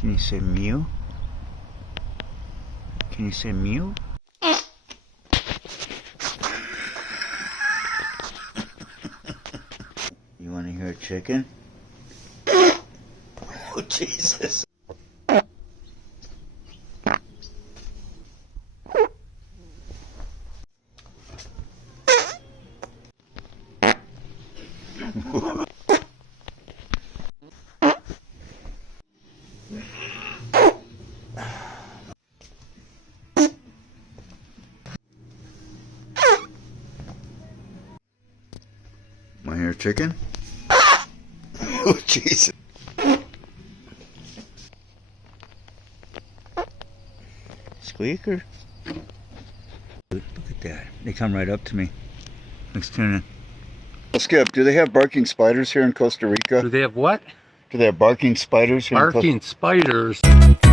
Can you say mew? Can you say mew? You want to hear a chicken? Oh, Jesus. Want to hear a chicken? Oh, Jesus. Squeaker. Look at that. They come right up to me. Let's tune in. Skip, do they have barking spiders here in Costa Rica? Do they have what? Do they have barking spiders here in Costa Rica? Barking spiders.